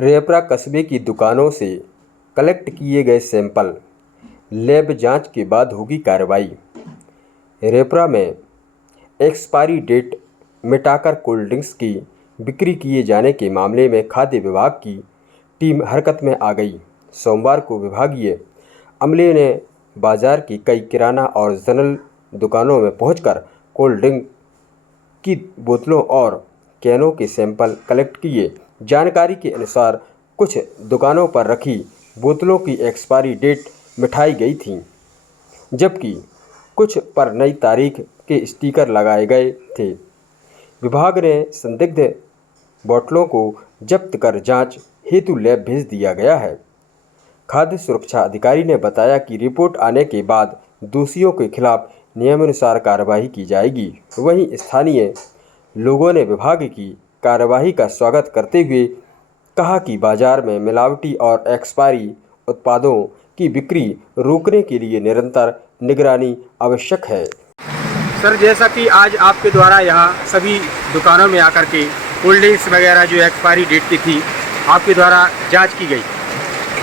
रेपरा कस्बे की दुकानों से कलेक्ट किए गए सैंपल, लैब जांच के बाद होगी कार्रवाई। रेपरा में एक्सपायरी डेट मिटाकर कोल्ड ड्रिंक्स की बिक्री किए जाने के मामले में खाद्य विभाग की टीम हरकत में आ गई। सोमवार को विभागीय अमले ने बाजार की कई किराना और जनरल दुकानों में पहुंचकर कोल्ड ड्रिंक की बोतलों और कैनों के सैंपल कलेक्ट किए। जानकारी के अनुसार कुछ दुकानों पर रखी बोतलों की एक्सपायरी डेट मिटाई गई थी, जबकि कुछ पर नई तारीख के स्टिकर लगाए गए थे। विभाग ने संदिग्ध बोतलों को जब्त कर जांच हेतु लैब भेज दिया गया है। खाद्य सुरक्षा अधिकारी ने बताया कि रिपोर्ट आने के बाद दोषियों के खिलाफ नियमानुसार कार्रवाई की जाएगी। वहीं स्थानीय लोगों ने विभाग की कार्रवाई का स्वागत करते हुए कहा कि बाजार में मिलावटी और एक्सपायरी उत्पादों की बिक्री रोकने के लिए निरंतर निगरानी आवश्यक है। सर, जैसा कि आज आपके द्वारा यहाँ सभी दुकानों में आकर के कोल्ड ड्रिंक्स वगैरह जो एक्सपायरी डेट की थी आपके द्वारा जांच की गई,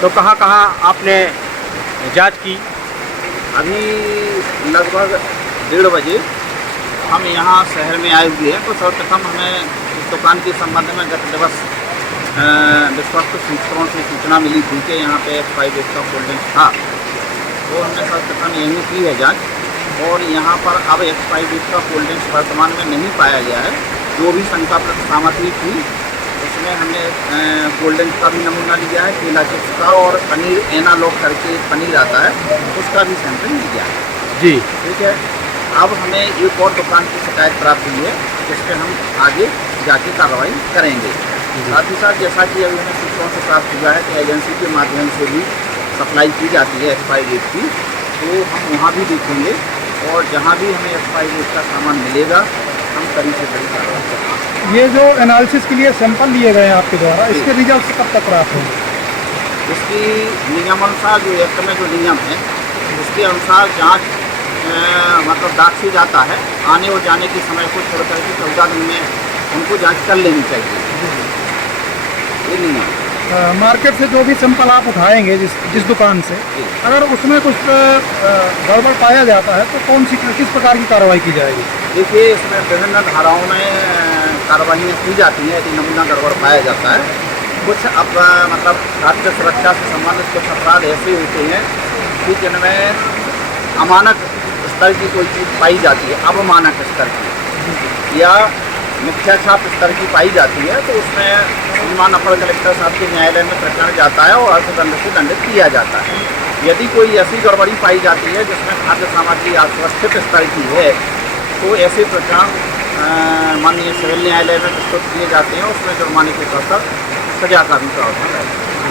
तो कहाँ कहाँ आपने जांच की? अभी लगभग 1:30 बजे हम यहाँ शहर में आए हुए हैं। तो सर्वप्रथम हमें इस दुकान के संबंध में गत दिवस विश्वस्त सूत्रों से सूचना मिली थी कि यहाँ पे एक्सपायरी डेट का कोल्ड ड्रिंक्स था। तो हमने सर्वप्रथम यही की है जाँच, और यहाँ पर अब एक्सपायरी डेट का कोल्ड ड्रिंक्स वर्तमान में नहीं पाया गया है। जो भी शंकास्पद सामग्री थी उसमें हमने कोल्ड ड्रिंक्स का भी नमूना लिया है, केला चिप्स का, और पनीर एनालॉग करके पनीर आता है उसका भी सैंपल लिया है। जी ठीक है। अब हमें एक और दुकान की शिकायत प्राप्त हुई है, जिस पर हम आगे जाके कार्रवाई करेंगे। साथ ही साथ जैसा कि अभी हमें सूत्रों से प्राप्त हुआ है कि एजेंसी के माध्यम से भी सप्लाई की जाती है एक्सपायरी डेट की, तो हम वहाँ भी देखेंगे, और जहाँ भी हमें एक्सपायरी डेट का सामान मिलेगा हम कड़ी से कड़ी कार्रवाई करेंगे। ये जो एनालिसिस के लिए सैंपल लिए गए हैं आपके द्वारा, इसके रिजल्ट कब तक प्राप्त होंगे? इसकी नियमानुसार जो एक्ट में जो नियम है उसके अनुसार जांच मतलब डाक से जाता है, आने और जाने के समय को छोड़ करके 14 दिन में उनको जांच कर लेनी चाहिए। ये नियम मार्केट से जो भी सैंपल आप उठाएंगे जिस दुकान से, अगर उसमें कुछ गड़बड़ पाया जाता है तो किस प्रकार की कार्रवाई की जाएगी? देखिए, इसमें विभिन्न धाराओं में कार्रवाइयाँ की जाती हैं यदि नमूना गड़बड़ पाया जाता है। कुछ अब मतलब खाद्य सुरक्षा से संबंधित कुछ अपराध ऐसे होते हैं कि जिनमें अमानक स्तर की कोई चीज़ पाई जाती है, अवमानक स्तर की या मिथ्याछाप स्तर की पाई जाती है, तो उसमें श्रीमान अपर कलेक्टर साहब के न्यायालय में प्रकरण जाता है और अर्थदंड से दंडित किया जाता है। यदि कोई ऐसी गड़बड़ी पाई जाती है जिसमें खाद्य सामग्री असुरक्षित स्तर की है, तो ऐसे प्रकरण माननीय सिविल न्यायालय में प्रस्तुत किए जाते हैं। उसमें जुर्माने के तौर पर सजा का भी प्रावधान है।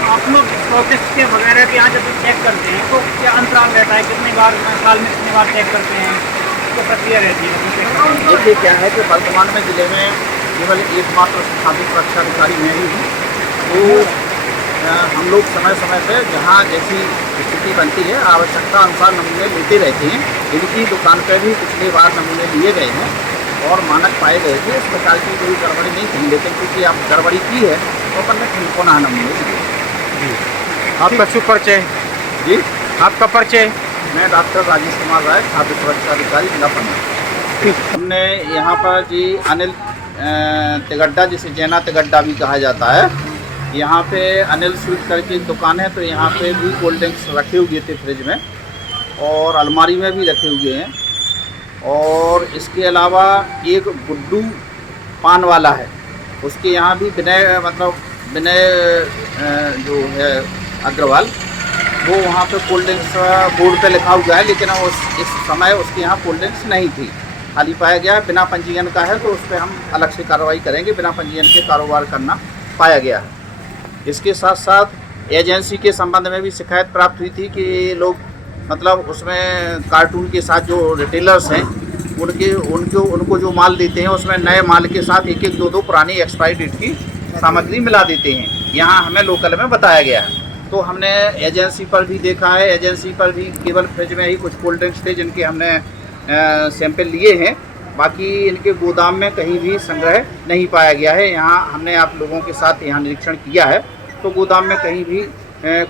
आप लोग स्टॉकिस्ट के वगैरह भी यहाँ जब चेक करते हैं तो क्या अंतराल रहता है? कितनी बार साल में कितनी बार चेक करते हैं? तो प्रक्रिया रहती है? देखिए, क्या है कि वर्तमान में जिले में केवल एकमात्र खाद्य सुरक्षा अधिकारी मैं ही हूँ। तो हम लोग समय समय पर जहाँ जैसी स्थिति बनती है आवश्यकता अनुसार नमूने लेते रहते हैं। इनकी दुकान पर भी पिछली बार नमूने लिए गए हैं और मानक पाए गए थे। इस प्रकार की कोई गड़बड़ी नहीं थी, लेकिन क्योंकि आप गड़बड़ी की है तो अपन ने फिर पुनः नमूने लिए। आपका शुभ परिचय? जी, आपका परिचय? मैं डॉक्टर राजेश कुमार राय, खाद्य सुरक्षा अधिकारी जिला पन्ना। हमने यहाँ पर जी अनिल तिगड्डा, जिसे जैना तिगड्डा भी कहा जाता है, यहाँ पे अनिल स्वीट करके एक दुकान है। तो यहाँ पे भी कोल्ड ड्रिंक्स रखे हुए थे फ्रिज में, और अलमारी में भी रखे हुए हैं। और इसके अलावा एक गुड्डू पान वाला है, उसके यहाँ भी विनय जो है अग्रवाल, वो वहाँ पे कोल्ड ड्रिंक्स बोर्ड पे लिखा हुआ है, लेकिन इस समय उसके यहाँ कोल्ड ड्रिंक्स नहीं थी, खाली पाया गया। बिना पंजीयन का है, तो उस पर हम अलग से कार्रवाई करेंगे। बिना पंजीयन के कारोबार करना पाया गया है। इसके साथ साथ एजेंसी के संबंध में भी शिकायत प्राप्त हुई थी कि लोग मतलब उसमें कार्टून के साथ जो रिटेलर्स हैं उनको जो माल देते हैं उसमें नए माल के साथ एक एक दो पुरानी एक्सपायरी डेट की सामग्री मिला देते हैं। यहाँ हमें लोकल में बताया गया है। तो हमने एजेंसी पर भी देखा है, एजेंसी पर भी केवल फ्रिज में ही कुछ कोल्ड ड्रिंक्स थे जिनके हमने सैंपल लिए हैं। बाकी इनके गोदाम में कहीं भी संग्रह नहीं पाया गया है। यहाँ हमने आप लोगों के साथ यहाँ निरीक्षण किया है, तो तो गोदाम में कहीं भी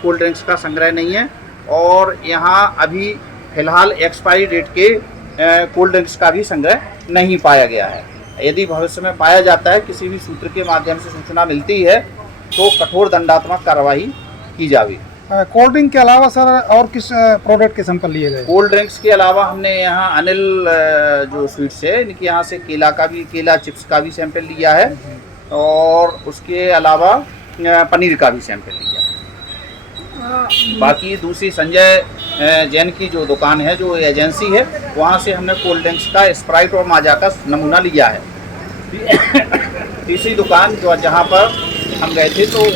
कोल्ड ड्रिंक्स का संग्रह नहीं है और यहाँ अभी फ़िलहाल एक्सपायरी डेट के कोल्ड ड्रिंक्स का भी संग्रह नहीं पाया गया है। यदि भविष्य में पाया जाता है, किसी भी सूत्र के माध्यम से सूचना मिलती है, तो कठोर दंडात्मक कार्रवाई की जाएगी। कोल्ड ड्रिंक के अलावा सर और किस प्रोडक्ट के सैंपल लिए गए? कोल्ड ड्रिंक्स के अलावा हमने यहाँ अनिल जो स्वीट्स है इनके यहाँ से केला चिप्स का भी सैंपल लिया है और उसके अलावा पनीर का भी सैंपल लिया है। बाकी दूसरी संजय जैन की जो दुकान है, जो एजेंसी है, वहाँ से हमने कोल्ड ड्रिंक्स का स्प्राइट और माजा का नमूना लिया है। तीसरी दुकान जो जहाँ पर हम गए थे, तो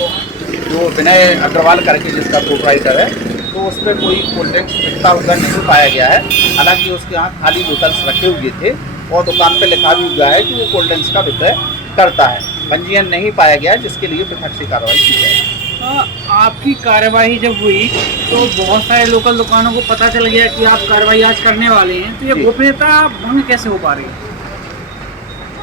जो विनय अग्रवाल करके जिसका प्रोप्राइटर है, तो उस पर कोई कोल्ड ड्रिंक्स बिकता हुआ नहीं पाया गया है। हालांकि उसके यहाँ खाली बोतल्स रखे हुए थे और दुकान पे लिखा भी हुआ है कि वो कोल्ड ड्रिंक्स का विक्रय करता है। पंजीयन नहीं पाया गया, जिसके लिए पृथक से कार्रवाई की जाएगी। आपकी कार्रवाई जब हुई तो बहुत सारे लोकल दुकानों को पता चल गया कि आप कार्रवाई आज करने वाले हैं, तो ये गोपनीयता भंग कैसे हो पा रही है?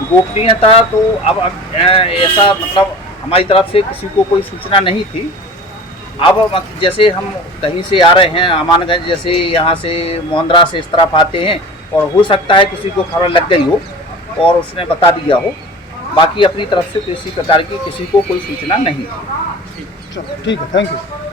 गोपनीयता तो अब ऐसा मतलब हमारी तरफ से किसी को कोई सूचना नहीं थी। अब जैसे हम कहीं से आ रहे हैं, अमानगंज जैसे यहाँ से मोहन्द्रा से इस तरफ आते हैं, और हो सकता है किसी को खबर लग गई हो और उसने बता दिया हो। बाकी अपनी तरफ से किसी प्रकार की किसी को कोई सूचना नहीं थी। ठीक है, थैंक यू।